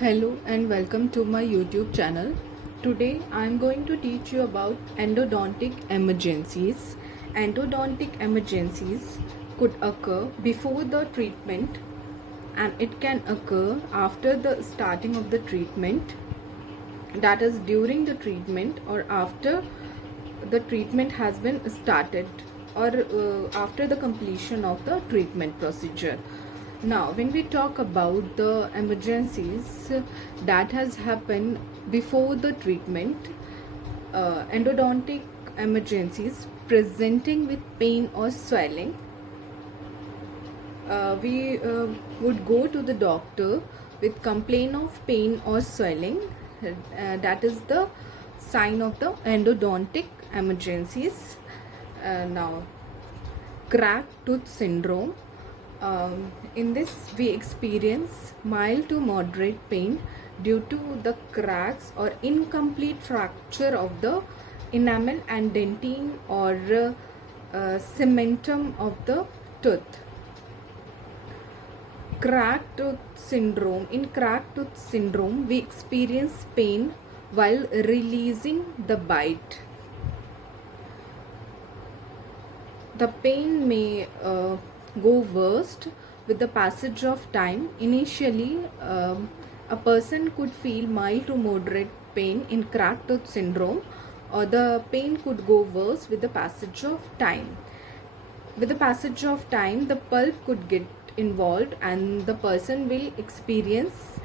Hello and welcome to my YouTube channel. Today I am going to teach you about endodontic emergencies. Endodontic emergencies could occur before the treatment and it can occur after the starting of the treatment, that is during the treatment or after the treatment has been started or after the completion of the treatment procedure. Now when we talk about the emergencies that has happened before the treatment, endodontic emergencies presenting with pain or swelling, we would go to the doctor with complaint of pain or swelling. That is the sign of the endodontic emergencies. Now, cracked tooth syndrome. In this, we experience mild to moderate pain due to the cracks or incomplete fracture of the enamel and dentine or cementum of the tooth. Cracked tooth syndrome. In cracked tooth syndrome, we experience pain while releasing the bite. The pain may go worst with the passage of time. Initially, a person could feel mild to moderate pain in cracked tooth syndrome, or the pain could go worse with the passage of time. With the passage of time, the pulp could get involved and the person will experience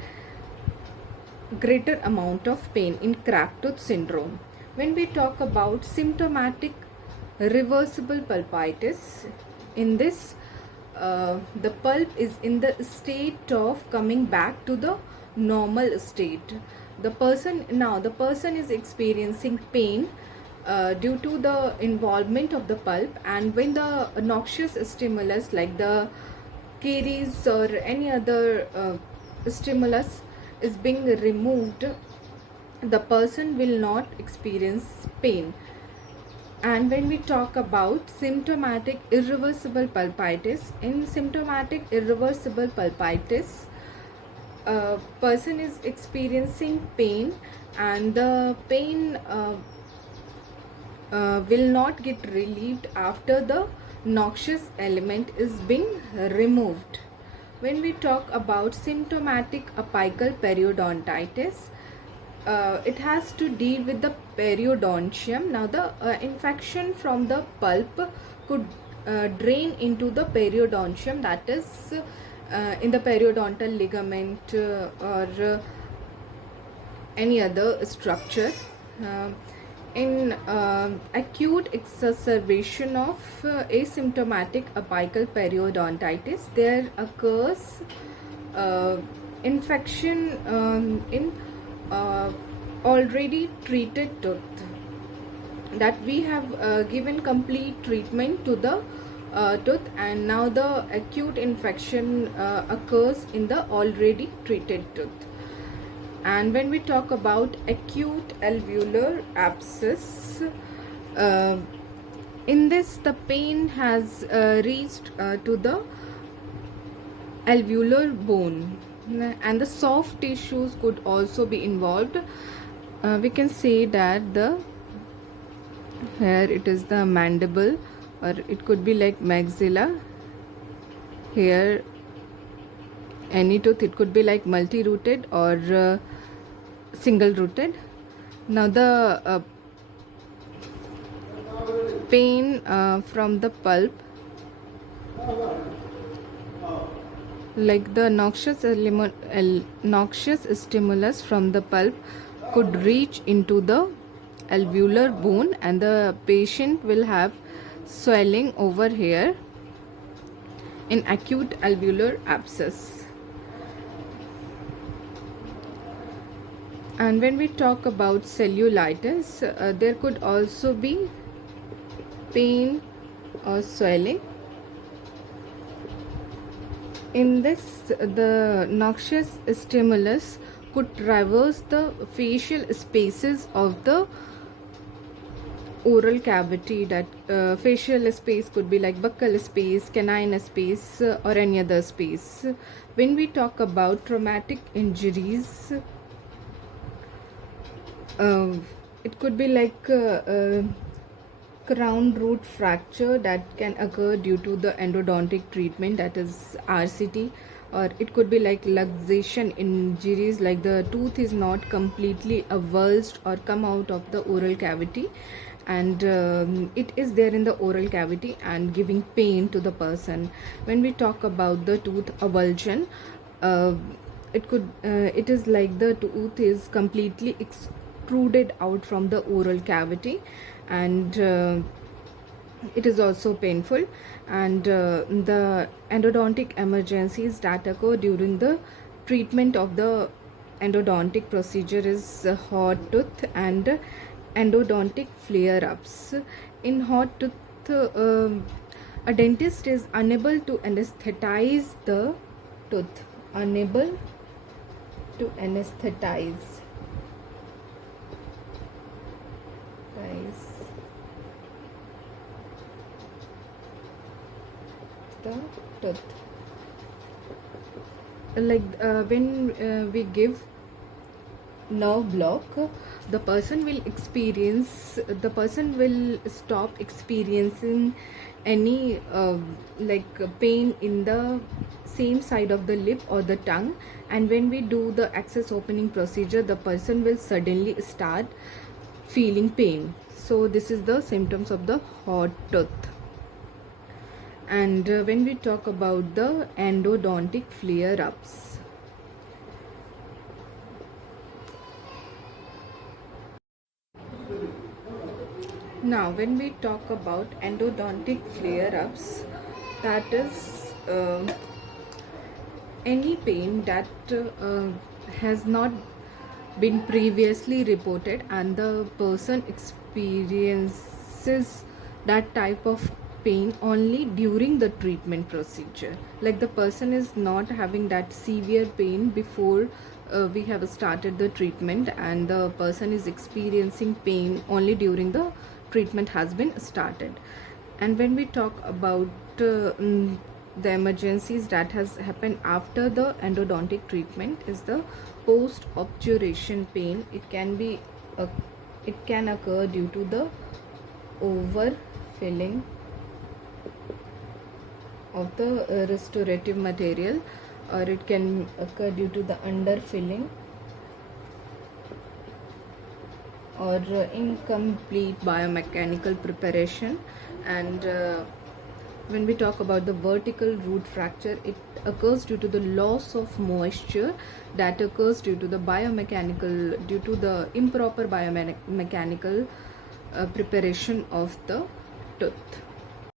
greater amount of pain in cracked tooth syndrome. When we talk about symptomatic reversible pulpitis, in this the pulp is in the state of coming back to the normal state. The person is experiencing pain due to the involvement of the pulp, and when the noxious stimulus like the caries or any other stimulus is being removed, the person will not experience pain. And when we talk about symptomatic irreversible pulpitis, in symptomatic irreversible pulpitis, a person is experiencing pain and the pain will not get relieved after the noxious element is being removed. When we talk about symptomatic apical periodontitis, it has to deal with the periodontium. Now the infection from the pulp could drain into the periodontium, that is in the periodontal ligament or any other structure. In acute exacerbation of asymptomatic apical periodontitis, there occurs infection in already treated tooth, that we have given complete treatment to the tooth, and now the acute infection occurs in the already treated tooth. And when we talk about acute alveolar abscess, in this the pain has reached to the alveolar bone, and the soft tissues could also be involved. We can say that here it is the mandible, or it could be like maxilla. Here any tooth, it could be like multi-rooted or single rooted. Now the pain from the pulp, like the noxious stimulus from the pulp, could reach into the alveolar bone, and the patient will have swelling over here in acute alveolar abscess. And when we talk about cellulitis, there could also be pain or swelling. In this, the noxious stimulus could traverse the facial spaces of the oral cavity, that facial space could be like buccal space, canine space, or any other space. When we talk about traumatic injuries, uh, it could be like crown root fracture that can occur due to the endodontic treatment, that is RCT, or it could be like luxation injuries, like the tooth is not completely avulsed or come out of the oral cavity, and it is there in the oral cavity and giving pain to the person. When we talk about the tooth avulsion, uh, it is like the tooth is completely extruded out from the oral cavity, and it is also painful. And the endodontic emergencies that occur during the treatment of the endodontic procedure is hot tooth and endodontic flare ups. In hot tooth, a dentist is unable to anesthetize the tooth, unable to anesthetize guys the tooth, like when we give nerve block, the person will stop experiencing any pain in the same side of the lip or the tongue, and when we do the access opening procedure, the person will suddenly start feeling pain. So this is the symptoms of the hot tooth. And when we talk about the endodontic flare ups, now when we talk about endodontic flare ups, that is any pain that has not been previously reported, and the person experiences that type of pain only during the treatment procedure, like the person is not having that severe pain before we have started the treatment, and the person is experiencing pain only during the treatment has been started. And when we talk about the emergencies that has happened after the endodontic treatment, is the post obturation pain. Uh, it can occur due to the overfilling of the restorative material, or it can occur due to the underfilling or incomplete biomechanical preparation. And when we talk about the vertical root fracture, it occurs due to the loss of moisture that occurs due to the improper biomechanical preparation of the tooth.